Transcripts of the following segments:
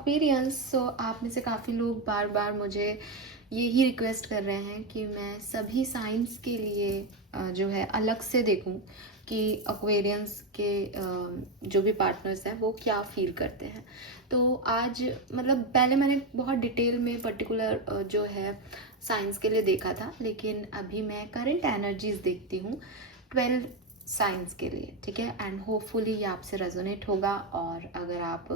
Aquarians. सो आप में से काफ़ी लोग बार बार मुझे यही रिक्वेस्ट कर रहे हैं कि मैं सभी साइंस के लिए जो है अलग से देखूं कि एक्वेरियंस के जो भी पार्टनर्स हैं वो क्या फील करते हैं। तो आज मतलब पहले मैंने बहुत डिटेल में पर्टिकुलर जो है साइंस के लिए देखा था, लेकिन अभी मैं करंट एनर्जीज देखती हूँ 12 साइंस के लिए, ठीक है। एंड होपफुली ये आपसे रेजोनेट होगा, और अगर आप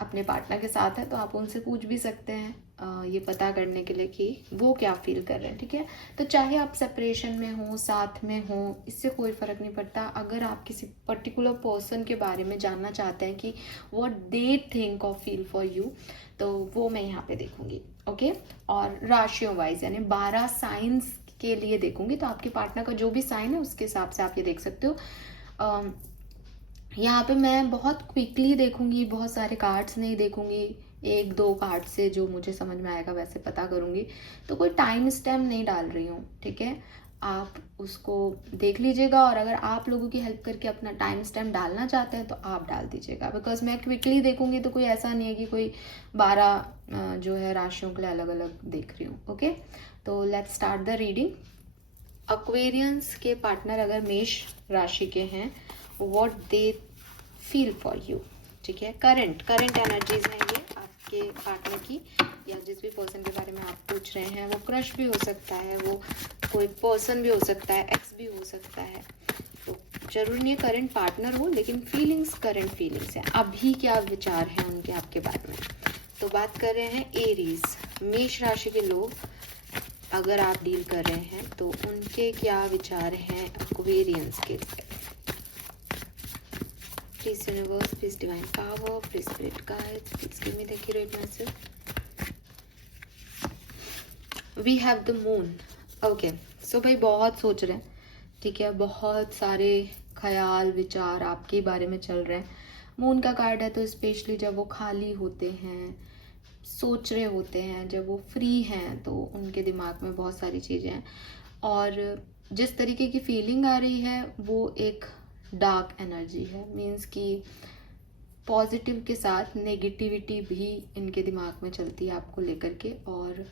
अपने पार्टनर के साथ हैं तो आप उनसे पूछ भी सकते हैं ये पता करने के लिए कि वो क्या फील कर रहे हैं, ठीक है। तो चाहे आप सेपरेशन में हो, साथ में हो, इससे कोई फ़र्क नहीं पड़ता। अगर आप किसी पर्टिकुलर पर्सन के बारे में जानना चाहते हैं कि व्हाट दे थिंक और फील फॉर यू, तो वो मैं यहाँ पे देखूंगी, ओके। और राशियों वाइज यानी 12 साइंस के लिए देखूंगी, तो आपके पार्टनर का जो भी साइन है उसके हिसाब से आप ये देख सकते हो। यहाँ पे मैं बहुत क्विकली देखूंगी, बहुत सारे कार्ड्स नहीं देखूंगी, एक दो कार्ड से जो मुझे समझ में आएगा वैसे पता करूंगी। तो कोई टाइम स्टैम्प नहीं डाल रही हूँ, ठीक है। आप उसको देख लीजिएगा, और अगर आप लोगों की हेल्प करके अपना टाइम स्टैम्प डालना चाहते हैं तो आप डाल दीजिएगा, बिकॉज मैं क्विकली देखूंगी तो कोई ऐसा नहीं है कि कोई 12 जो है राशियों के लिए अलग अलग देख रही हूँ, ओके। तो let's start the reading. Aquarians के पार्टनर अगर मेष राशि के हैं, what they feel for you, ठीक है। करंट एनर्जीज हैं ये आपके पार्टनर की, या जिस भी पर्सन के बारे में आप पूछ रहे हैं। वो क्रश भी हो सकता है, वो कोई पर्सन भी हो सकता है, एक्स भी हो सकता है। तो जरूरी नहीं है करंट पार्टनर हो, लेकिन फीलिंग्स करंट फीलिंग्स हैं। अभी क्या विचार हैं उनके आपके बारे में। तो बात कर रहे हैं एरीज, मेष राशि के लोग अगर आप डील कर रहे हैं तो उनके क्या विचार हैं एक्वेरियंस के लिए। Please universe, please divine power, please spirit guides, please give me the accurate message. We have the moon. Okay, so भाई बहुत सोच रहे हैं, ठीक है। बहुत सारे ख्याल विचार आपके बारे में चल रहे हैं। मून का कार्ड है, तो स्पेशली जब वो खाली होते हैं, सोच रहे होते हैं, जब वो फ्री हैं, तो उनके दिमाग में बहुत सारी चीज़ें हैं। और जिस तरीके की फीलिंग आ रही है वो एक डार्क एनर्जी है, मीन्स कि पॉजिटिव के साथ नेगेटिविटी भी इनके दिमाग में चलती है आपको लेकर के। और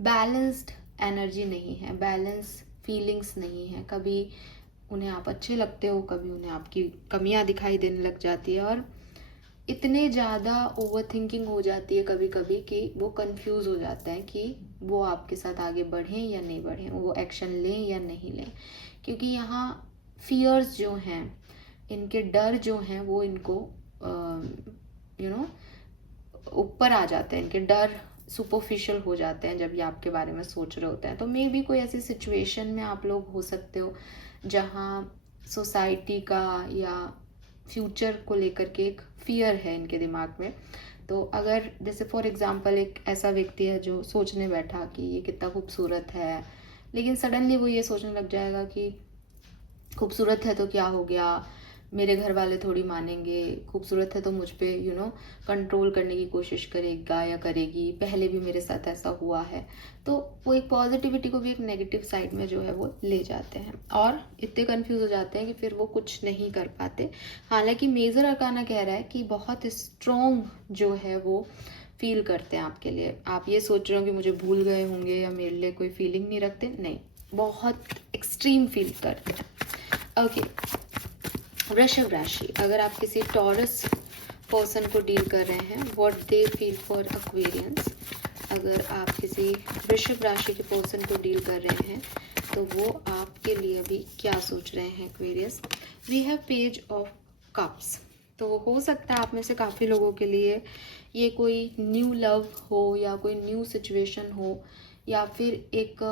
बैलेंस्ड एनर्जी नहीं है, बैलेंस फीलिंग्स नहीं है। कभी उन्हें आप अच्छे लगते हो, कभी उन्हें आपकी कमियां दिखाई देने लग जाती है, और इतने ज़्यादा ओवर थिंकिंग हो जाती है कभी कभी कि वो कंफ्यूज हो जाता है कि वो आपके साथ आगे बढ़ें या नहीं बढ़ें, वो एक्शन लें या नहीं लें। क्योंकि यहाँ फियर्स जो हैं, इनके डर जो हैं, वो इनको ऊपर आ जाते हैं। इनके डर सुपरफिशियल हो जाते हैं जब ये आपके बारे में सोच रहे होते हैं। तो मे बी कोई ऐसी सिचुएशन में आप लोग हो सकते हो जहाँ सोसाइटी का या फ्यूचर को लेकर के एक फियर है इनके दिमाग में। तो अगर जैसे फॉर एग्जांपल एक ऐसा व्यक्ति है जो सोचने बैठा कि ये कितना खूबसूरत है, लेकिन सडनली वो ये सोचने लग जाएगा कि खूबसूरत है तो क्या हो गया, मेरे घर वाले थोड़ी मानेंगे, खूबसूरत है तो मुझ पे कंट्रोल करने की कोशिश करेगा या करेगी, पहले भी मेरे साथ ऐसा हुआ है। तो वो एक पॉजिटिविटी को भी एक नेगेटिव साइड में जो है वो ले जाते हैं, और इतने कंफ्यूज हो जाते हैं कि फिर वो कुछ नहीं कर पाते। हालांकि मेजर अरकाना कह रहा है कि बहुत स्ट्रॉन्ग जो है वो फील करते हैं आपके लिए। आप ये सोच रहे हो कि मुझे भूल गए होंगे या मेरे लिए कोई फीलिंग नहीं रखते, नहीं, बहुत एक्सट्रीम फील करते हैं, ओके। वृषभ राशि, अगर आप किसी टॉरस पर्सन को डील कर रहे हैं, what they feel for Aquarians. अगर आप किसी वृषभ राशि के पर्सन को डील कर रहे हैं तो वो आपके लिए भी क्या सोच रहे हैं Aquarius. We have page of cups. तो हो सकता है आप में से काफ़ी लोगों के लिए ये कोई न्यू लव हो, या कोई न्यू सिचुएशन हो, या फिर एक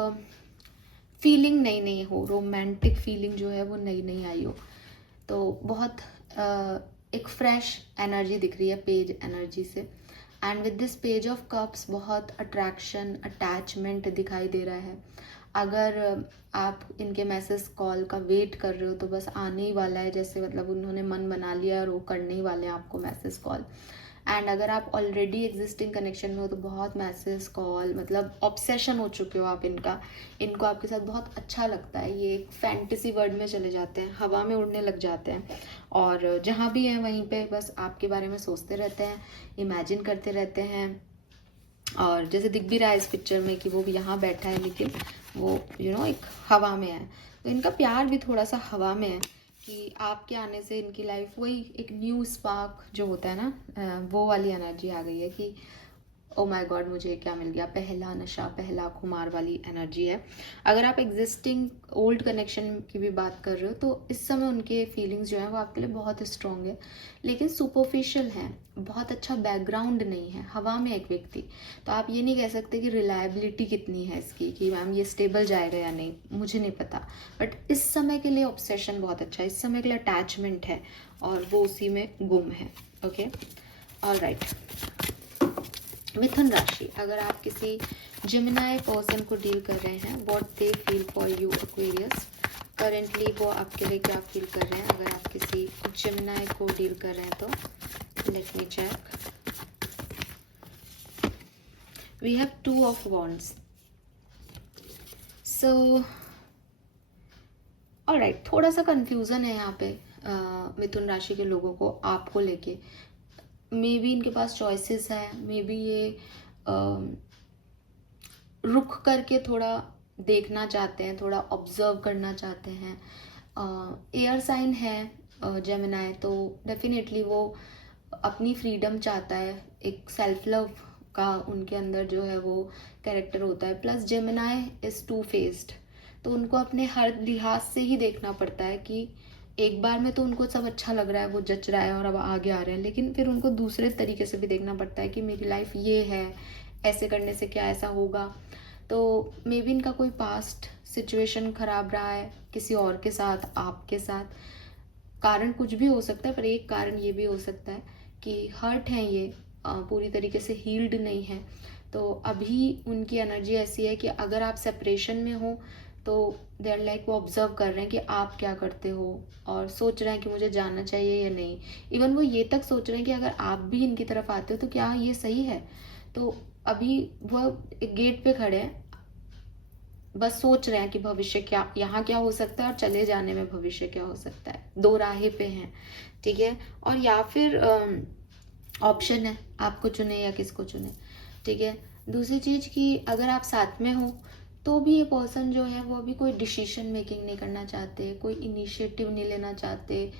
फीलिंग नई नई हो, रोमांटिक फीलिंग जो है वो नई नई आई हो। तो बहुत एक फ्रेश एनर्जी दिख रही है पेज एनर्जी से। And with this page of cups बहुत अट्रैक्शन, अटैचमेंट दिखाई दे रहा है। अगर आप इनके मैसेज कॉल का वेट कर रहे हो तो बस आने ही वाला है, जैसे मतलब उन्होंने मन बना लिया और वो करने ही वाले हैं आपको मैसेज कॉल। एंड अगर आप ऑलरेडी एग्जिस्टिंग कनेक्शन में हो तो बहुत मैसेज कॉल, मतलब ऑब्सेशन हो चुके हो आप इनका, इनको आपके साथ बहुत अच्छा लगता है, ये एक फैंटेसी वर्ल्ड में चले जाते हैं, हवा में उड़ने लग जाते हैं और जहाँ भी हैं वहीं पे बस आपके बारे में सोचते रहते हैं, इमेजिन करते रहते हैं। और जैसे दिख भी रहा है इस पिक्चर में कि वो भी यहाँ बैठा है लेकिन वो एक हवा में है। तो इनका प्यार भी थोड़ा सा हवा में है कि आपके आने से इनकी लाइफ वही एक न्यू स्पार्क जो होता है ना, वो वाली एनर्जी आ गई है कि ओ माय गॉड मुझे क्या मिल गया, पहला नशा पहला खुमार वाली एनर्जी है। अगर आप एग्जिस्टिंग ओल्ड कनेक्शन की भी बात कर रहे हो तो इस समय उनके फीलिंग्स जो हैं वो आपके लिए बहुत स्ट्रॉन्ग है, लेकिन सुपरफिशियल हैं, बहुत अच्छा बैकग्राउंड नहीं है, हवा में एक व्यक्ति। तो आप ये नहीं कह सकते कि रिलायबिलिटी कितनी है इसकी, कि मैम ये स्टेबल जाएगा या नहीं, मुझे नहीं पता। बट इस समय के लिए ऑब्सेशन बहुत अच्छा है, इस समय के लिए अटैचमेंट है और वो उसी में गुम है। Okay, alright. मिथुन राशि, अगर आप किसी जिमिनाई पर्सन को डील कर रहे हैं, what they feel for you Aquarius, currently वो आपके लिए क्या फील कर रहे हैं। अगर आप किसी जिमिनाई को डील कर रहे हैं तो let me check. We have 2 of wands, so alright, थोड़ा सा कंफ्यूजन है यहाँ पे मिथुन राशि के लोगों को आपको लेके। मे बी इनके पास चॉइसेस है, मे बी ये रुक करके थोड़ा देखना चाहते हैं, थोड़ा ऑब्जर्व करना चाहते हैं। एयर साइन है जेमिनाई, तो डेफिनेटली वो अपनी फ्रीडम चाहता है, एक सेल्फ लव का उनके अंदर जो है वो कैरेक्टर होता है। Plus Gemini is two faced, तो उनको अपने हर लिहाज से ही देखना पड़ता है कि एक बार में तो उनको सब अच्छा लग रहा है, वो जच रहा है और अब आगे आ रहे हैं, लेकिन फिर उनको दूसरे तरीके से भी देखना पड़ता है कि मेरी लाइफ ये है, ऐसे करने से क्या ऐसा होगा। तो मे बी इनका कोई पास्ट सिचुएशन खराब रहा है किसी और के साथ, आपके साथ, कारण कुछ भी हो सकता है, पर एक कारण ये भी हो सकता है कि हर्ट है ये, पूरी तरीके से हील्ड नहीं है। तो अभी उनकी एनर्जी ऐसी है कि अगर आप सेपरेशन में हो तो दे आर लाइक, वो ऑब्जर्व कर रहे हैं कि आप क्या करते हो और सोच रहे हैं कि मुझे जाना चाहिए या नहीं। इवन वो ये तक सोच रहे हैं कि अगर आप भी इनकी तरफ आते हो तो क्या ये सही है। तो अभी वो एक गेट पे खड़े हैं, बस सोच रहे हैं कि भविष्य क्या, यहाँ क्या हो सकता है और चले जाने में भविष्य क्या हो सकता है, 2 राहें पे हैं, ठीक है। और या फिर ऑप्शन है आपको चुने या किसको चुने, ठीक है। दूसरी चीज़ कि अगर आप साथ में हो तो भी ये पर्सन जो है वो अभी कोई डिसीजन मेकिंग नहीं करना चाहते, कोई इनिशिएटिव नहीं लेना चाहते,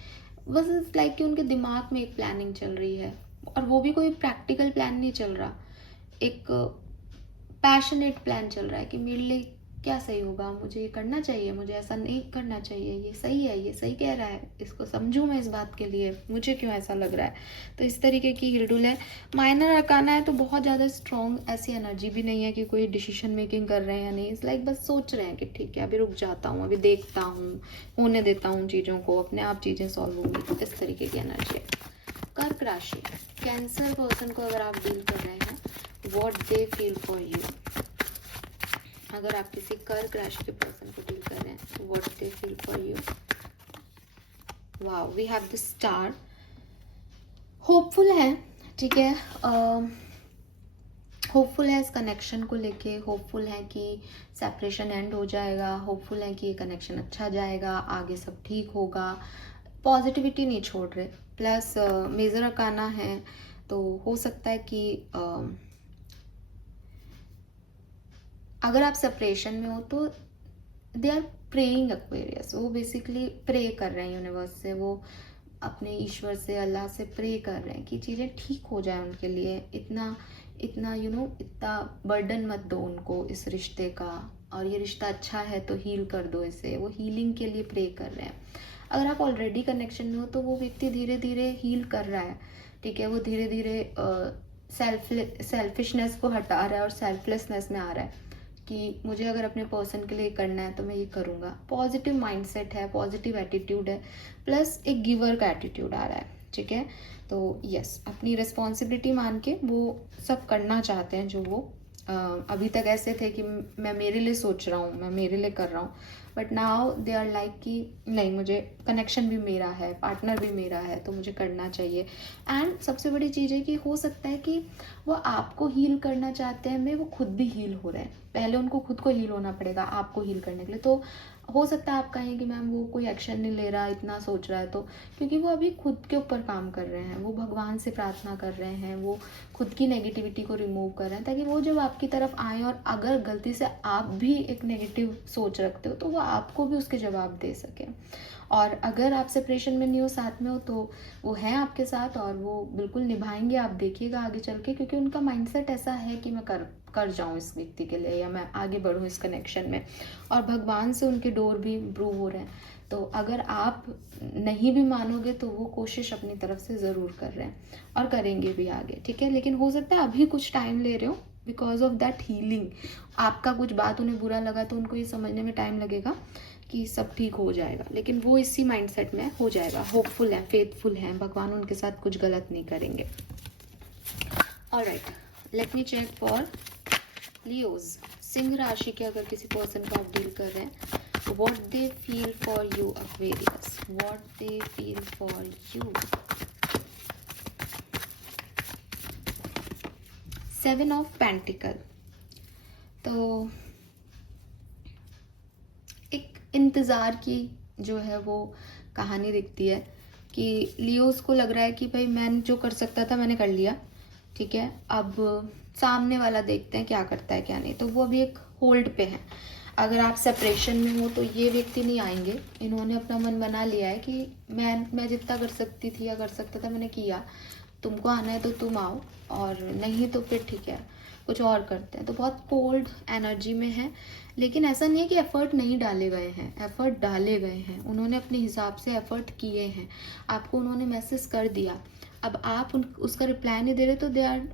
बस इट्स लाइक कि उनके दिमाग में एक प्लानिंग चल रही है और वो भी कोई प्रैक्टिकल प्लान नहीं चल रहा, एक पैशनेट प्लान चल रहा है कि मेरे लिए क्या सही होगा, मुझे ये करना चाहिए, मुझे ऐसा नहीं करना चाहिए, ये सही है, ये सही कह रहा है, इसको समझूं मैं इस बात के लिए, मुझे क्यों ऐसा लग रहा है। तो इस तरीके की हिलडुल है। माइनर अरकाना है तो बहुत ज़्यादा स्ट्रॉन्ग ऐसी एनर्जी भी नहीं है कि कोई डिसीजन मेकिंग कर रहे हैं या नहीं, इस लाइक बस सोच रहे हैं कि ठीक है अभी रुक जाता हूँ, अभी देखता हूँ, होने देता हूँ चीज़ों को, अपने आप चीज़ें सॉल्व होंगी, इस तरीके की एनर्जी है। कर्क राशि, कैंसर पर्सन को अगर आप डील कर रहे हैं, what they feel for you. अगर आप किसी कर्क राशि के पर्सन को डील कर रहे हैं, what they feel for you. Wow, we have the star. Hopeful है, ठीक है, होपफुल है इस कनेक्शन को लेके, होपफुल है कि सेपरेशन एंड हो जाएगा, होपफुल है कि ये कनेक्शन अच्छा जाएगा, आगे सब ठीक होगा, पॉजिटिविटी नहीं छोड़ रहे। प्लस मेजर अकाना है तो हो सकता है कि अगर आप सेपरेशन में हो तो दे आर प्रेइंग एक्वेरियस, वो बेसिकली प्रे कर रहे हैं यूनिवर्स से, वो अपने ईश्वर से, अल्लाह से प्रे कर रहे हैं कि चीज़ें ठीक हो जाए उनके लिए। इतना इतना इतना बर्डन मत दो उनको इस रिश्ते का, और ये रिश्ता अच्छा है तो हील कर दो इसे, वो हीलिंग के लिए प्रे कर रहे हैं। अगर आप ऑलरेडी कनेक्शन में हो तो वो व्यक्ति धीरे धीरे हील कर रहा है, ठीक है, वो धीरे धीरे सेल्फिशनेस को हटा रहा है और सेल्फलेसनेस में आ रहा है कि मुझे अगर अपने पर्सन के लिए करना है तो मैं ये करूँगा। पॉजिटिव माइंडसेट है, पॉजिटिव एटीट्यूड है, प्लस एक गिवर का एटीट्यूड आ रहा है, ठीक है। तो यस, अपनी रिस्पॉन्सिबिलिटी मान के वो सब करना चाहते हैं जो वो अभी तक ऐसे थे कि मैं मेरे लिए सोच रहा हूँ, मैं मेरे लिए कर रहा हूँ, but now they are like कि नहीं, मुझे कनेक्शन भी मेरा है, पार्टनर भी मेरा है, तो मुझे करना चाहिए। एंड सबसे बड़ी चीज़ है कि हो सकता है कि वो आपको हील करना चाहते हैं, वो खुद भी हील हो रहे हैं। पहले उनको खुद को हील होना पड़ेगा आपको हील करने के लिए। तो हो सकता है आप कहें कि मैम वो कोई एक्शन नहीं ले रहा, इतना सोच रहा है, तो क्योंकि वो अभी खुद के ऊपर काम कर रहे हैं, वो भगवान से प्रार्थना कर रहे हैं, वो खुद की नेगेटिविटी को रिमूव कर रहे हैं, ताकि वो जब आपकी तरफ आए और अगर गलती से आप भी एक नेगेटिव सोच रखते हो तो वो आपको भी उसके जवाब दे सके। और अगर आप सेपरेशन में नहीं हो, साथ में हो, तो वो है आपके साथ और वो बिल्कुल निभाएंगे, आप देखिएगा आगे चल के, क्योंकि उनका माइंडसेट ऐसा है कि मैं कर जाऊँ इस व्यक्ति के लिए, या मैं आगे बढ़ूँ इस कनेक्शन में। और भगवान से उनके डोर भी इम्प्रूव हो रहे हैं। तो अगर आप नहीं भी मानोगे तो वो कोशिश अपनी तरफ से ज़रूर कर रहे हैं और करेंगे भी आगे, ठीक है। लेकिन हो सकता है अभी कुछ टाइम ले रहे हो बिकॉज ऑफ दैट हीलिंग। आपका कुछ बात उन्हें बुरा लगा तो उनको ये समझने में टाइम लगेगा कि सब ठीक हो जाएगा, लेकिन वो इसी माइंडसेट में हो जाएगा, होपफुल है, फेथफुल है, भगवान उनके साथ कुछ गलत नहीं करेंगे। Alright, let me check for Leos. सिंह राशि के अगर किसी पर्सन को आप डील कर रहे हैं, what they feel for you Aquarius, what they feel for you. 7 of pentacle. तो एक इंतज़ार की जो है वो कहानी दिखती है कि लियोस को लग रहा है कि भाई मैंने जो कर सकता था मैंने कर लिया, ठीक है, अब सामने वाला देखते हैं क्या करता है क्या नहीं। तो वो अभी एक होल्ड पे है। अगर आप सेपरेशन में हो तो ये व्यक्ति नहीं आएंगे, इन्होंने अपना मन बना लिया है कि मैं जितना कर सकती थी या कर सकता था मैंने किया, तुमको आना है तो तुम आओ, और नहीं तो फिर ठीक है कुछ और करते हैं। तो बहुत कोल्ड एनर्जी में है, लेकिन ऐसा नहीं है कि एफर्ट नहीं डाले गए हैं, एफर्ट डाले गए हैं, उन्होंने अपने हिसाब से एफर्ट किए हैं, आपको उन्होंने मैसेज कर दिया। अब आप उसका रिप्लाई नहीं दे रहे तो दे आर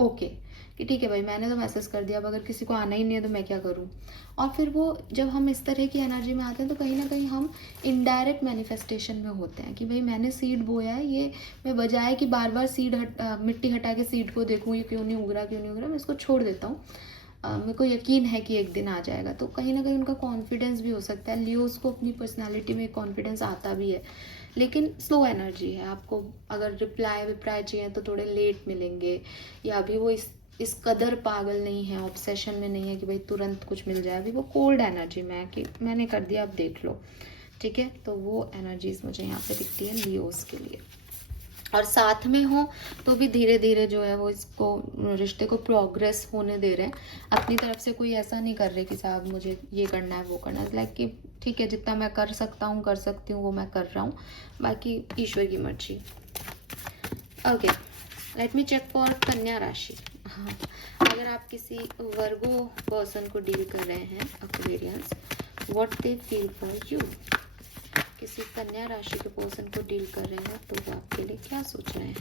ओके कि ठीक है भाई मैंने तो मैसेज कर दिया, अब अगर किसी को आना ही नहीं है तो मैं क्या करूं। और फिर वो जब हम इस तरह की एनर्जी में आते हैं तो कहीं ना कहीं हम इनडायरेक्ट मैनिफेस्टेशन में होते हैं कि भाई मैंने सीड बोया है, ये मैं बजाय कि बार बार मिट्टी हटा के सीड को देखूँ ये क्यों नहीं उगरा क्यों नहीं उगरा, मैं इसको छोड़ देता हूँ, मेरे को यकीन है कि एक दिन आ जाएगा। तो कहीं ना कहीं उनका कॉन्फिडेंस भी हो सकता है, लियोस को अपनी पर्सनालिटी में कॉन्फिडेंस आता भी है, लेकिन स्लो एनर्जी है। आपको अगर रिप्लाई चाहिए तो थोड़े लेट मिलेंगे, या अभी वो इस कदर पागल नहीं है, ऑब्सेशन में नहीं है कि भाई तुरंत कुछ मिल जाए। अभी वो कोल्ड एनर्जी में है कि मैंने कर दिया अब देख लो, ठीक है। तो वो एनर्जीज मुझे यहाँ पे दिखती है लियोस के लिए। और साथ में हो तो भी धीरे धीरे जो है वो इसको रिश्ते को प्रोग्रेस होने दे रहे हैं, अपनी तरफ से कोई ऐसा नहीं कर रहे कि साहब मुझे ये करना है वो करना है, लाइक कि ठीक है जितना मैं कर सकता हूँ कर सकती हूँ वो मैं कर रहा हूँ, बाकी ईश्वर की मर्जी। Okay, let me check for कन्या राशि। हाँ, अगर आप किसी वर्गो पर्सन को डील कर रहे हैं Aquarians, what they feel for you. किसी कन्या राशि के पर्सन को डील कर रहे हैं तो वो आपके लिए क्या सोच रहे हैं,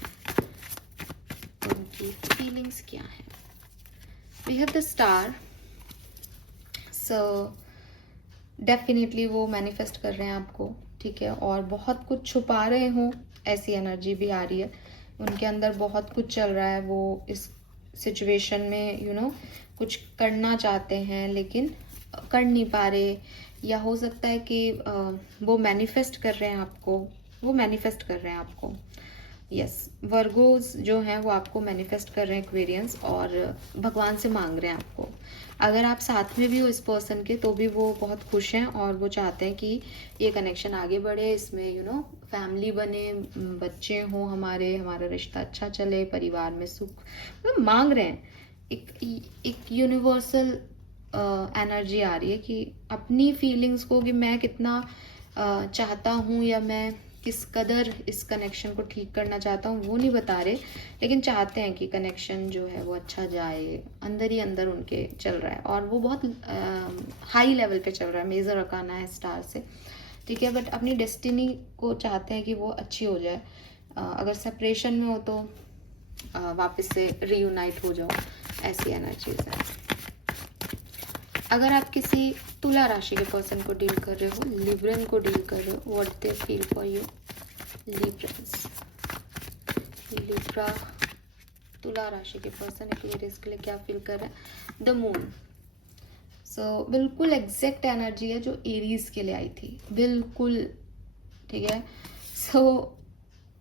उनकी फीलिंग्स क्या है। We have the star, so definitely वो मैनिफेस्ट कर रहे हैं आपको, ठीक है, और बहुत कुछ छुपा रहे हों ऐसी एनर्जी भी आ रही है। उनके अंदर बहुत कुछ चल रहा है, वो इस सिचुएशन में कुछ करना चाहते हैं लेकिन कर नहीं पा रहे, या हो सकता है कि वो मैनिफेस्ट कर रहे हैं आपको, यस, वर्गोस जो हैं वो आपको मैनिफेस्ट कर रहे हैं एक्वेरियंस, और भगवान से मांग रहे हैं आपको। अगर आप साथ में भी हो इस पर्सन के तो भी वो बहुत खुश हैं और वो चाहते हैं कि ये कनेक्शन आगे बढ़े, इसमें फैमिली बने, बच्चे हों, हमारा रिश्ता अच्छा चले, परिवार में सुख, मतलब मांग रहे हैं। एक यूनिवर्सल एनर्जी आ रही है कि अपनी फीलिंग्स को कि मैं कितना चाहता हूँ या मैं किस कदर इस कनेक्शन को ठीक करना चाहता हूँ वो नहीं बता रहे, लेकिन चाहते हैं कि कनेक्शन जो है वो अच्छा जाए, अंदर ही अंदर उनके चल रहा है, और वो बहुत हाई लेवल पे चल रहा है, मेजर अकाना है स्टार से, ठीक है, बट अपनी डेस्टिनी को चाहते हैं कि वो अच्छी हो जाए। अगर सेपरेशन में हो तो वापस से रीयूनाइट हो जाओ, ऐसी एनर्जीज है। अगर आप किसी तुला राशि के पर्सन को डील कर रहे हो, लिब्रन को डील कर रहे हो, what they feel for you, Librans, Libra तुला राशि के पर्सन एक्वेरियस के लिए क्या फील कर रहे हैं, द मून। सो बिल्कुल एग्जैक्ट एनर्जी है जो एरीज के लिए आई थी, बिल्कुल। ठीक है। सो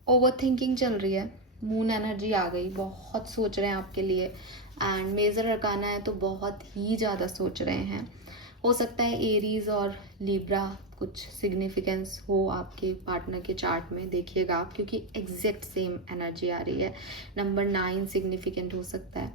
ओवर थिंकिंग चल रही है, मून एनर्जी आ गई, बहुत सोच रहे हैं आपके लिए, एंड मेजर अरकाना है तो बहुत ही ज़्यादा सोच रहे हैं। हो सकता है एरीज और लिब्रा कुछ सिग्निफिकेंस हो आपके पार्टनर के चार्ट में, देखिएगा आप, क्योंकि एग्जैक्ट सेम एनर्जी आ रही है। नंबर 9 सिग्निफिकेंट हो सकता है।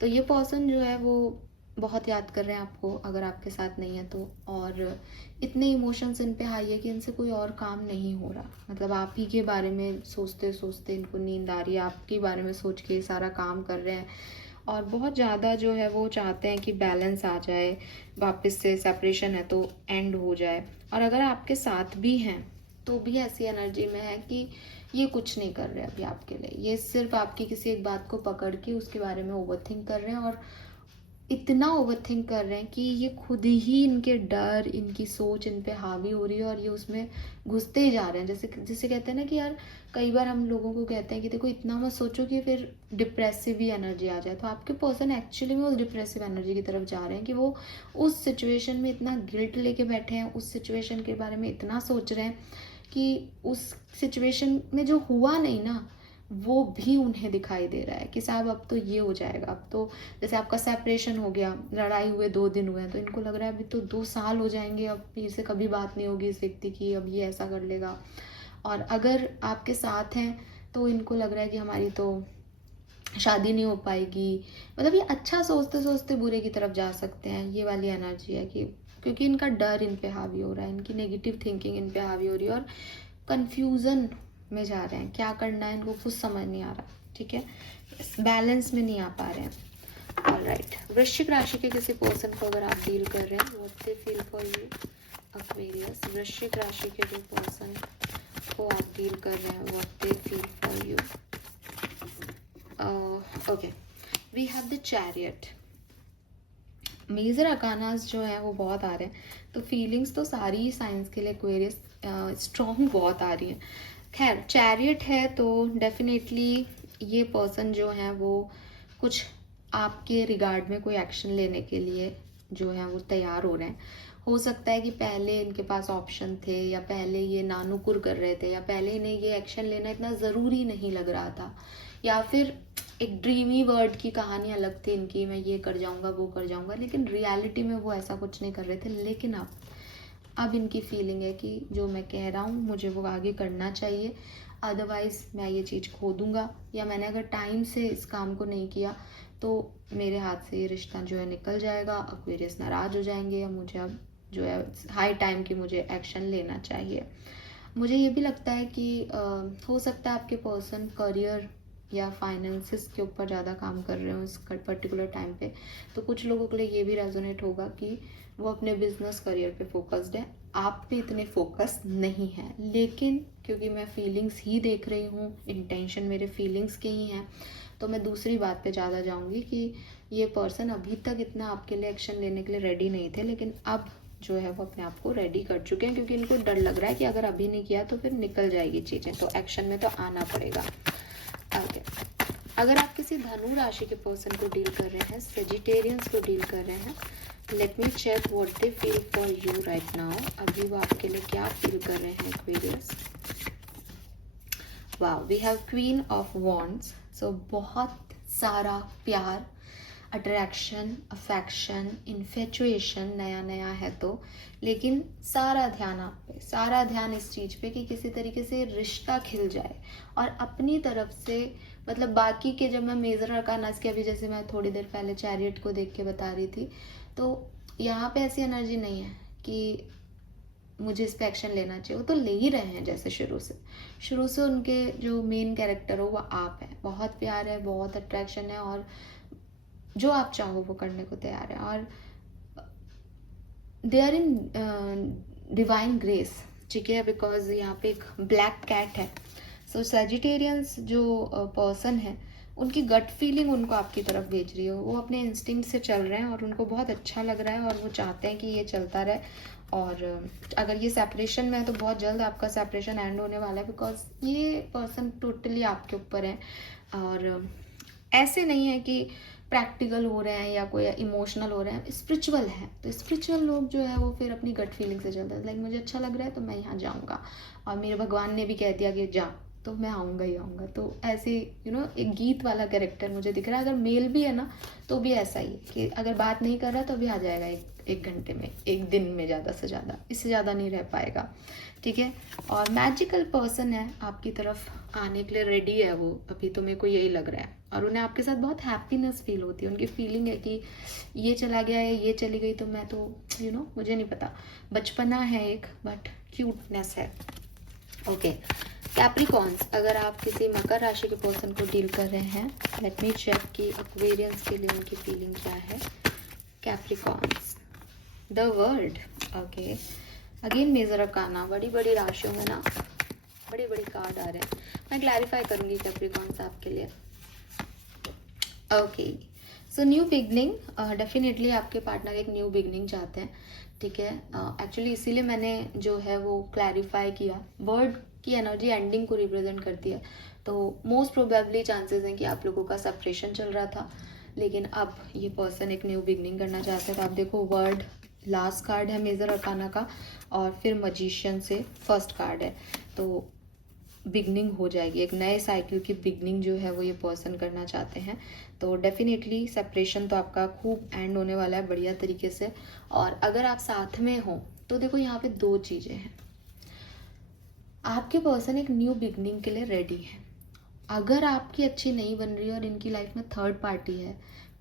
तो ये पर्सन जो है वो बहुत याद कर रहे हैं आपको, अगर आपके साथ नहीं है तो। और इतने इमोशंस इन पे हाई है कि इनसे कोई और काम नहीं हो रहा, मतलब आप ही के बारे में सोचते सोचते इनको नींद आ रही है, आपके बारे में सोच के सारा काम कर रहे हैं। और बहुत ज़्यादा जो है वो चाहते हैं कि बैलेंस आ जाए, वापस से सेपरेशन है तो एंड हो जाए। और अगर आपके साथ भी हैं तो भी ऐसी एनर्जी में है कि ये कुछ नहीं कर रहे अभी आपके लिए, ये सिर्फ आपकी किसी एक बात को पकड़ के उसके बारे में ओवरथिंक कर रहे हैं, और इतना ओवरथिंक कर रहे हैं कि ये खुद ही इनके डर, इनकी सोच इन पे हावी हो रही है, और ये उसमें घुसते ही जा रहे हैं। जैसे जिसे कहते हैं ना कि यार, कई बार हम लोगों को कहते हैं कि देखो इतना मत सोचो कि फिर डिप्रेसिव ही एनर्जी आ जाए, तो आपके पर्सन एक्चुअली में उस डिप्रेसिव एनर्जी की तरफ जा रहे हैं कि वो उस सिचुएशन में इतना गिल्ट लेके बैठे हैं, उस सिचुएशन के बारे में इतना सोच रहे हैं कि उस सिचुएशन में जो हुआ नहीं ना, वो भी उन्हें दिखाई दे रहा है कि साहब अब तो ये हो जाएगा, अब तो जैसे आपका सेपरेशन हो गया, लड़ाई हुए 2 दिन हुए हैं, तो इनको लग रहा है अभी तो 2 साल हो जाएंगे, अब फिर से कभी बात नहीं होगी इस व्यक्ति की, अब ये ऐसा कर लेगा। और अगर आपके साथ हैं तो इनको लग रहा है कि हमारी तो शादी नहीं हो पाएगी, मतलब ये अच्छा सोचते सोचते बुरे की तरफ जा सकते हैं। ये वाली एनर्जी है कि क्योंकि इनका डर इन पे हावी हो रहा है, इनकी नेगेटिव थिंकिंग इन पे हावी हो रही है, और कंफ्यूजन में जा रहे हैं, क्या करना है इनको कुछ समझ नहीं आ रहा। ठीक है, बैलेंस में नहीं आ पा रहे हैं। ऑलराइट, वृश्चिक राशि के किसी पर्सन को अगर आप डील कर रहे हैं, what they feel for you Aquarius. वृश्चिक राशि के जो पर्सन को आप डील कर रहे हैं, what they feel for you. Okay, we have the chariot. Major arcanas जो है वो बहुत आ रहे हैं, तो फीलिंग्स तो सारी साइंस के लिए एक्वेरियस स्ट्रॉन्ग बहुत आ रही हैं। खैर, चैरियट है तो डेफिनेटली ये पर्सन जो है वो कुछ आपके रिगार्ड में कोई एक्शन लेने के लिए जो है वो तैयार हो रहे हैं। हो सकता है कि पहले इनके पास ऑप्शन थे, या पहले ये नानुकुर कर रहे थे, या पहले इन्हें ये एक्शन लेना इतना ज़रूरी नहीं लग रहा था, या फिर एक ड्रीमी वर्ड की कहानी अलग थी इनकी, मैं ये कर जाऊंगा वो कर जाऊंगा, लेकिन रियलिटी में वो ऐसा कुछ नहीं कर रहे थे। लेकिन अब इनकी फीलिंग है कि जो मैं कह रहा हूँ मुझे वो आगे करना चाहिए, अदरवाइज़ मैं ये चीज़ खो दूंगा, या मैंने अगर टाइम से इस काम को नहीं किया तो मेरे हाथ से ये रिश्ता जो है निकल जाएगा, एक्वेरियस नाराज़ हो जाएंगे, या मुझे अब जो है हाई टाइम की मुझे एक्शन लेना चाहिए। मुझे ये भी लगता है कि हो सकता है आपके पर्सन करियर या फाइनेंसिस के ऊपर ज़्यादा काम कर रहे हो इस पर्टिकुलर टाइम पे, तो कुछ लोगों के लिए ये भी रेजोनेट होगा कि वो अपने बिजनेस करियर पे फोकस्ड है, आप पे इतने फोकस नहीं है। लेकिन क्योंकि मैं फीलिंग्स ही देख रही हूँ, इंटेंशन मेरे फीलिंग्स के ही हैं, तो मैं दूसरी बात पे ज़्यादा जाऊँगी कि ये पर्सन अभी तक इतना आपके लिए एक्शन लेने के लिए रेडी नहीं थे, लेकिन अब जो है वो अपने आप को रेडी कर चुके हैं, क्योंकि इनको डर लग रहा है कि अगर अभी नहीं किया तो फिर निकल जाएगी चीज़ें, तो एक्शन में तो आना पड़ेगा। ओके, अगर आप किसी धनु राशि के पर्सन को डील कर रहे हैं, सेजिटेरियंस को डील कर रहे हैं, let me check what they feel for you right now. अभी वो आपके लिए क्या फील कर रहे हैं एक्वेरियस। वाह, we have queen of wands. So बहुत सारा प्यार, अट्रैक्शन, अफेक्शन, इन्फेचुएशन नया नया है तो, लेकिन सारा ध्यान आप पे, सारा ध्यान इस चीज़ पे कि किसी तरीके से रिश्ता खिल जाए। और अपनी तरफ से, मतलब बाकी के, जब मैं मेजर अरकानास के, अभी जैसे मैं थोड़ी देर पहले चैरियट को देख के बता रही थी, तो यहाँ पे ऐसी एनर्जी नहीं है कि मुझे इस पे एक्शन लेना चाहिए, वो तो ले ही रहे हैं। जैसे शुरू से उनके जो मेन कैरेक्टर हो वो आप है, बहुत प्यार है, बहुत अट्रैक्शन है, और जो आप चाहो वो करने को तैयार है, और they are in divine grace. ठीक है, बिकॉज यहाँ पे एक ब्लैक कैट है। सो सेजिटेरियंस जो पर्सन है, उनकी गट फीलिंग उनको आपकी तरफ भेज रही है, वो अपने इंस्टिंक्ट से चल रहे हैं और उनको बहुत अच्छा लग रहा है, और वो चाहते हैं कि ये चलता रहे। और अगर ये सेपरेशन में है तो बहुत जल्द आपका सेपरेशन एंड होने वाला है, बिकॉज ये पर्सन टोटली आपके ऊपर है। और ऐसे नहीं है कि प्रैक्टिकल हो रहे हैं या कोई इमोशनल हो रहे हैं, स्पिरिचुअल है। तो स्पिरिचुअल लोग जो है वो फिर अपनी गट फीलिंग से चलते हैं, लाइक मुझे अच्छा लग रहा है तो मैं यहाँ जाऊँगा, और मेरे भगवान ने भी कह दिया कि जा, तो मैं आऊँगा ही आऊँगा। तो ऐसे एक गीत वाला कैरेक्टर मुझे दिख रहा है। अगर मेल भी है ना तो भी ऐसा ही कि अगर बात नहीं कर रहा तो भी आ जाएगा एक घंटे में, एक दिन में, ज़्यादा से ज़्यादा, इससे ज़्यादा नहीं रह पाएगा, ठीक है। और मैजिकल पर्सन है, आपकी तरफ आने के लिए रेडी है वो अभी, तो मेरे को यही लग रहा है। और उन्हें आपके साथ बहुत हैप्पीनेस फील होती है, उनकी फीलिंग है कि ये चला गया है, ये चली गई तो मैं तो मुझे नहीं पता, बचपना है एक, बट क्यूटनेस है। ओके, कैप्रिकॉन्स, अगर आप किसी मकर राशि के पर्सन को डील कर रहे हैं, लेट मी चेक कि एक्वेरियंस के लिए उनकी फीलिंग क्या है। Capricorns, the world. Okay, again major arcana, बड़ी बड़ी राशियों में ना बड़ी बड़ी कार्ड आ रहे हैं। मैं क्लैरिफाई करूंगी कैप्रिकॉन्स आपके लिए। Okay, so new beginning, definitely आपके पार्टनर एक न्यू बिगनिंग चाहते हैं, ठीक है। एक्चुअली इसीलिए मैंने जो है वो क्लैरिफाई किया, वर्ड की एनर्जी एंडिंग को रिप्रेजेंट करती है, तो मोस्ट प्रोबेबली चांसेस हैं कि आप लोगों का सेपरेशन चल रहा था, लेकिन अब ये पर्सन एक न्यू बिगनिंग करना चाहते हैं। तो आप देखो, वर्ड लास्ट कार्ड है मेजर अरकाना का, और फिर मजिशियन से फर्स्ट कार्ड है, तो बिगनिंग हो जाएगी, एक नए साइकिल की बिगनिंग जो है वो ये पर्सन करना चाहते हैं। तो डेफिनेटली सेपरेशन तो आपका खूब एंड होने वाला है बढ़िया तरीके से। और अगर आप साथ में हो तो देखो यहाँ पे दो चीज़ें हैं, आपके पर्सन एक न्यू बिगनिंग के लिए रेडी है। अगर आपकी अच्छी नहीं बन रही है और इनकी लाइफ में थर्ड पार्टी है,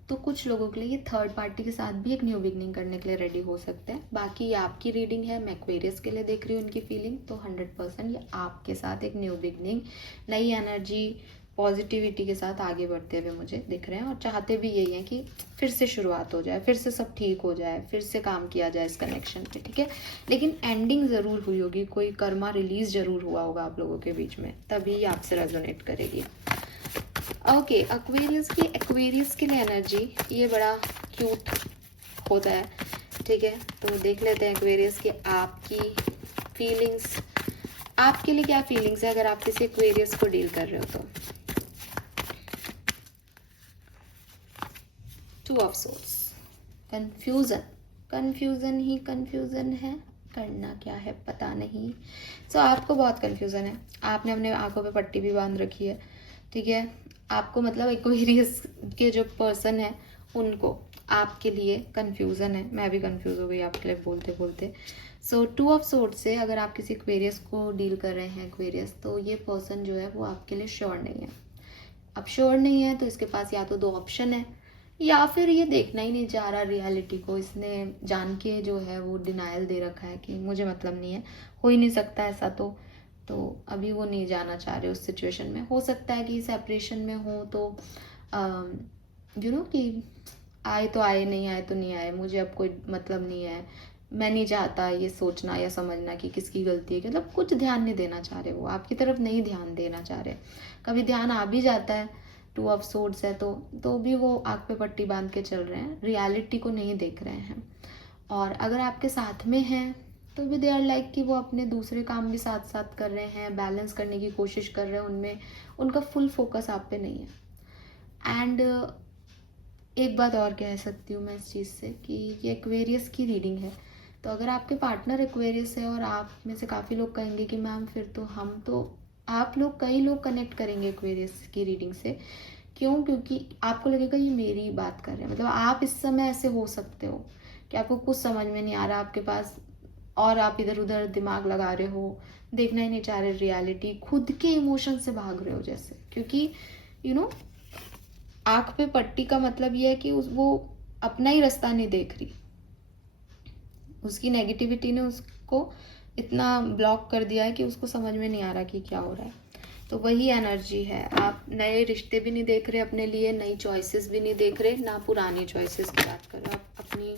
तो कुछ लोगों के लिए ये थर्ड पार्टी के साथ भी एक न्यू बिगनिंग करने के लिए रेडी हो सकते हैं। बाकी ये आपकी रीडिंग है, मैं एक्वेरियस के लिए देख रही हूँ उनकी फीलिंग, तो 100% ये आपके साथ एक न्यू बिगनिंग, नई एनर्जी, पॉजिटिविटी के साथ आगे बढ़ते हुए मुझे दिख रहे हैं, और चाहते भी यही है कि फिर से शुरुआत हो जाए, फिर से सब ठीक हो जाए, फिर से काम किया जाए इस कनेक्शन पे, ठीक है। लेकिन एंडिंग ज़रूर हुई होगी, कोई कर्मा रिलीज ज़रूर हुआ होगा आप लोगों के बीच में, तभी आपसे रेजोनेट करेगी। ओके, एक्वेरियस के लिए एनर्जी ये बड़ा क्यूट होता है, ठीक है। तो देख लेते हैं एक्वेरियस की आपकी फीलिंग्स, आपके लिए क्या फीलिंग्स है अगर आप किसी एक्वेरियस को डील कर रहे हो तो। Two of source, confusion he confusion है, करना क्या है पता नहीं। सो आपको बहुत कंफ्यूजन है, आपने अपने आंखों पे पट्टी भी बांध रखी है, ठीक है। आपको मतलब एक्वेरियस के जो पर्सन है उनको आपके लिए कंफ्यूजन है, मैं भी कंफ्यूज हो गई आपके लिए बोलते बोलते। सो टू ऑफ सोर्स से अगर आप किसी एक्वेरियस को डील कर रहे हैं एक्वेरियस, तो ये पर्सन जो है वो आपके लिए श्योर नहीं है। अब श्योर नहीं है तो इसके पास या तो दो ऑप्शन है, या फिर ये देखना ही नहीं चाह रहा रियलिटी को, इसने जान के जो है वो डिनायल दे रखा है कि मुझे मतलब नहीं है, हो ही नहीं सकता ऐसा, तो अभी वो नहीं जाना चाह रहे उस सिचुएशन में। हो सकता है कि सेपरेशन में हो तो कि आए तो आए, नहीं आए तो नहीं आए, मुझे अब कोई मतलब नहीं है, मैं नहीं चाहता ये सोचना या समझना कि किसकी गलती है, मतलब कुछ ध्यान नहीं देना चाह रहे, वो आपकी तरफ नहीं ध्यान देना चाह रहे। कभी ध्यान आ भी जाता है, टू ऑफ सोर्ड्स है तो भी वो आँख पे पट्टी बांध के चल रहे हैं, रियलिटी को नहीं देख रहे हैं। और अगर आपके साथ में हैं तो भी दे आर लाइक कि वो अपने दूसरे काम भी साथ साथ कर रहे हैं, बैलेंस करने की कोशिश कर रहे हैं, उनमें उनका फुल फोकस आप पे नहीं है। एंड एक बात और कह सकती हूँ मैं इस चीज़ से कि ये एक्वेरियस की रीडिंग है, तो अगर आपके पार्टनर एक्वेरियस है और आप में से काफ़ी लोग कहेंगे कि मैम फिर तो हम तो, आप लोग कई लोग कनेक्ट करेंगे एक्वेरियस की रीडिंग से। क्यों? क्योंकि आपको लगेगा ये मेरी बात कर रहे हैं, मतलब आप इस समय ऐसे हो सकते हो कि आपको कुछ समझ में नहीं आ रहा आपके पास, और आप इधर उधर दिमाग लगा रहे हो, देखना ही नहीं चाह रहे रियलिटी, खुद के इमोशन से भाग रहे हो जैसे, क्योंकि आँख पे पट्टी का मतलब ये है कि वो अपना ही रास्ता नहीं देख रही, उसकी नेगेटिविटी ने उसको इतना ब्लॉक कर दिया है कि उसको समझ में नहीं आ रहा कि क्या हो रहा है। तो वही एनर्जी है, आप नए रिश्ते भी नहीं देख रहे अपने लिए, नई चॉइसेस भी नहीं देख रहे, ना पुरानी चॉइसेस की बात कर रहे हो, आप अपनी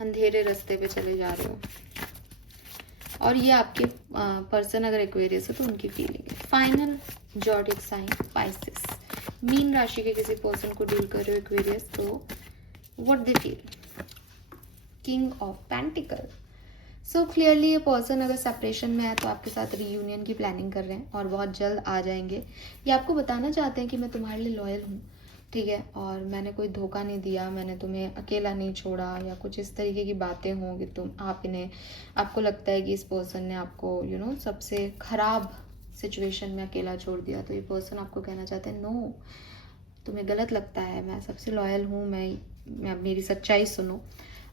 अंधेरे रास्ते पे चले जा रहे हो। और ये आपके पर्सन अगर एक्वेरियस है तो उनकी फीलिंग है। फाइनल जॉडिक साइन पाइसेस, मीन राशि के किसी पर्सन को डील कर रहे हो एक्वेरियस, तो what they feel, king of pentacle. So clearly ये पर्सन अगर सेपरेशन में है तो आपके साथ रीयूनियन की प्लानिंग कर रहे हैं और बहुत जल्द आ जाएंगे। ये आपको बताना चाहते हैं कि मैं तुम्हारे लिए लॉयल हूँ, ठीक है, और मैंने कोई धोखा नहीं दिया, मैंने तुम्हें अकेला नहीं छोड़ा, या कुछ इस तरीके की बातें हों कि आपको लगता है कि इस पर्सन ने आपको सबसे ख़राब सिचुएशन में अकेला छोड़ दिया, तो ये पर्सन आपको कहना चाहते हैं नो, तुम्हें गलत लगता है, मैं सबसे लॉयल हूँ, मैं मेरी सच्चाई सुनो।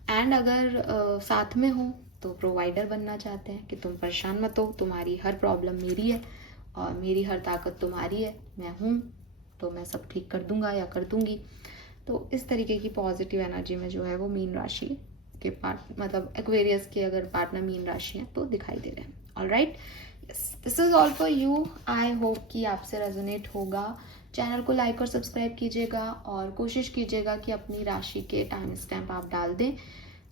एंड अगर साथ में हो तो प्रोवाइडर बनना चाहते हैं कि तुम परेशान मत हो, तुम्हारी हर प्रॉब्लम मेरी है और मेरी हर ताकत तुम्हारी है, मैं हूँ तो मैं सब ठीक कर दूंगा या कर दूंगी। तो इस तरीके की पॉजिटिव एनर्जी में जो है वो मीन राशि के मतलब एक्वेरियस के अगर पार्टनर मीन राशि हैं तो दिखाई दे रहे हैं। Alright, yes, this is all for you. I hope कि आपसे रेजोनेट होगा। चैनल को लाइक और सब्सक्राइब कीजिएगा और कोशिश कीजिएगा कि अपनी राशि के टाइम स्टैम्प आप डाल दें,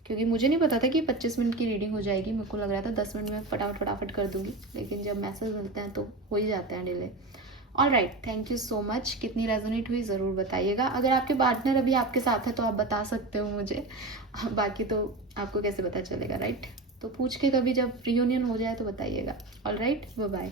क्योंकि मुझे नहीं पता था कि 25 मिनट की रीडिंग हो जाएगी। मेरे को लग रहा था 10 मिनट में फटाफट कर दूंगी, लेकिन जब मैसेज मिलते हैं तो हो ही जाते हैं delay. All right, thank you so much. कितनी रेजोनेट हुई ज़रूर बताइएगा। अगर आपके पार्टनर अभी आपके साथ है तो आप बता सकते हो मुझे, बाकी तो आपको कैसे पता चलेगा, राइट? तो पूछ के कभी जब रियूनियन हो जाए तो बताइएगा। All right, bye bye.